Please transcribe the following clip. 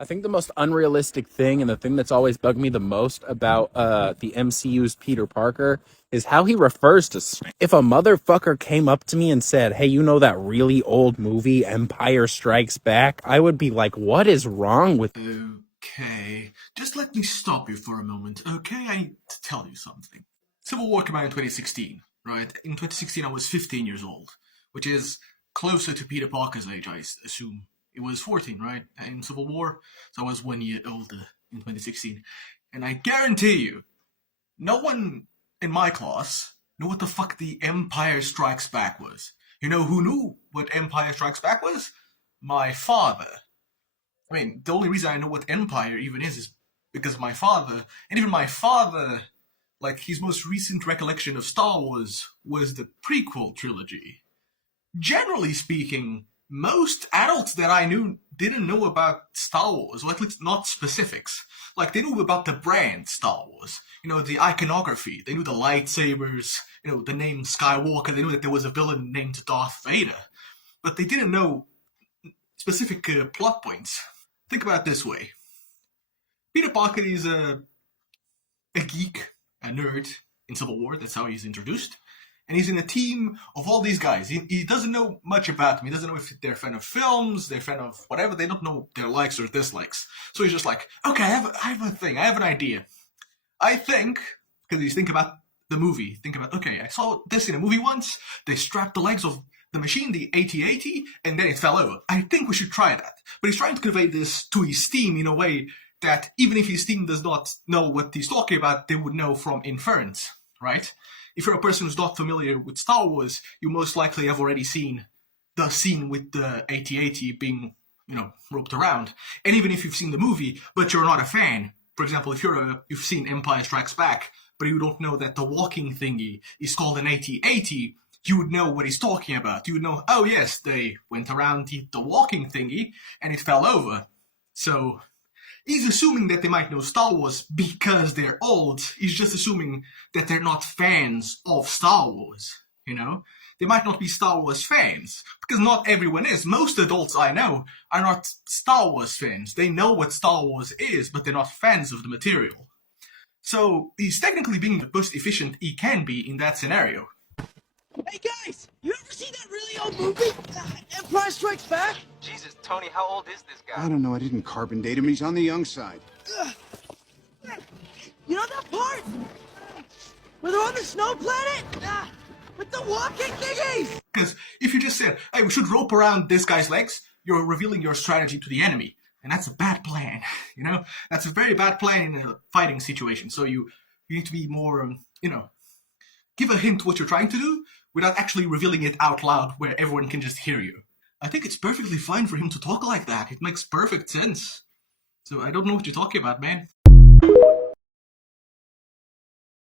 I think the most unrealistic thing and the thing that's always bugged me the most about the MCU's Peter Parker is how he refers to Snape. If a motherfucker came up to me and said, "Hey, you know that really old movie Empire Strikes Back?" I would be like, "What is wrong with?" Okay, just let me stop you for a moment, okay? I need to tell you something. Civil War came out in 2016, right? In 2016 I was 15 years old, which is closer to Peter Parker's age, I assume. It was 14, right, in Civil War? So I was 1 year older in 2016. And I guarantee you, no one in my class knew what the fuck the Empire Strikes Back was. You know who knew what Empire Strikes Back was? My father. I mean, the only reason I know what Empire even is because of my father. And even my father, like, his most recent recollection of Star Wars was the prequel trilogy. Generally speaking, most adults that I knew didn't know about Star Wars, or at least not specifics. Like, they knew about the brand Star Wars, you know, the iconography, they knew the lightsabers, you know, the name Skywalker, they knew that there was a villain named Darth Vader. But they didn't know specific plot points. Think about it this way. Peter Parker is a geek, a nerd in Civil War, that's how he's introduced. And he's in a team of all these guys. He doesn't know much about them. He doesn't know if they're a fan of films, they're a fan of whatever. They don't know their likes or dislikes. So he's just like, okay, I have a thing. I have an idea. I think, because he's thinking about the movie. Think about, okay, I saw this in a movie once. They strapped the legs of the machine, the AT-AT, and then it fell over. I think we should try that. But he's trying to convey this to his team in a way that even if his team does not know what he's talking about, they would know from inference, right? If you're a person who's not familiar with Star Wars, you most likely have already seen the scene with the AT-AT being, you know, roped around. And even if you've seen the movie, but you're not a fan, for example, if you've seen Empire Strikes Back, but you don't know that the walking thingy is called an AT-AT, you would know what he's talking about. You would know, oh yes, they went around the walking thingy, and it fell over. So he's assuming that they might know Star Wars because they're old. He's just assuming that they're not fans of Star Wars, you know? They might not be Star Wars fans, because not everyone is. Most adults I know are not Star Wars fans. They know what Star Wars is, but they're not fans of the material. So he's technically being the most efficient he can be in that scenario. Hey guys, you ever see that really old movie? Empire Strikes Back? Jesus, Tony, how old is this guy? I don't know. I didn't carbon date him. He's on the young side. You know that part? Where they're on the snow planet? With the walking thingies? Because if you just said, hey, we should rope around this guy's legs, you're revealing your strategy to the enemy. And that's a bad plan, you know? That's a very bad plan in a fighting situation. So you need to be more, you know, give a hint what you're trying to do without actually revealing it out loud where everyone can just hear you. I think it's perfectly fine for him to talk like that. It makes perfect sense. So I don't know what you're talking about, man.